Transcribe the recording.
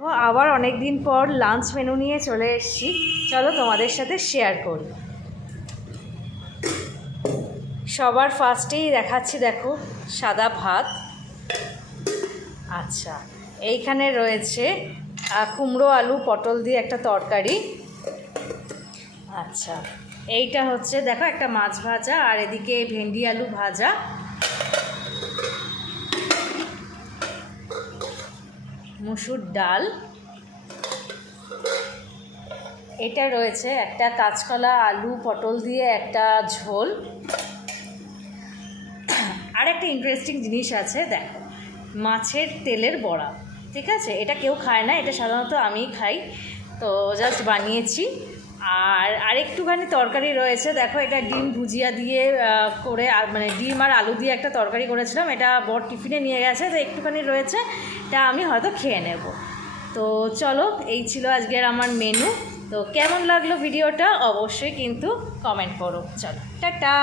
ও আবার অনেক দিন পর লাঞ্চ মেনু নিয়ে চলে এসেছি, চলো তোমাদের সাথে শেয়ার করি। সবার ফার্স্টেই দেখাচ্ছি, দেখো সাদা ভাত। আচ্ছা, এইখানে রয়েছে কুমড়ো আলু পটল দিয়ে একটা তরকারি। আচ্ছা, এইটা হচ্ছে দেখো একটা মাছ ভাজা, আর এদিকে ভেন্ডি আলু ভাজা। মুসুর ডাল। এটা রয়েছে একটা কাঁচকলা আলু পটল দিয়ে একটা ঝোল। আর একটা ইন্টারেস্টিং জিনিস আছে, দেখো মাছের তেলের বড়া। ঠিক আছে, এটা কেউ খায় না, এটা সাধারণত আমিই খাই, তো জাস্ট বানিয়েছি। আর আরেকটুখানি তরকারি রয়েছে, দেখো এটা ডিম ভুজিয়া দিয়ে করে, মানে ডিম আর আলু দিয়ে একটা তরকারি করেছিলাম, এটা বর টিফিনে নিয়ে গেছে, তো একটুখানি রয়েছে, এটা আমি হয়তো খেয়ে নেব। তো চলো, এই ছিল আজকের আমার মেনু। তো কেমন লাগলো ভিডিওটা অবশ্যই কিন্তু কমেন্ট করো। চলো, টাটা।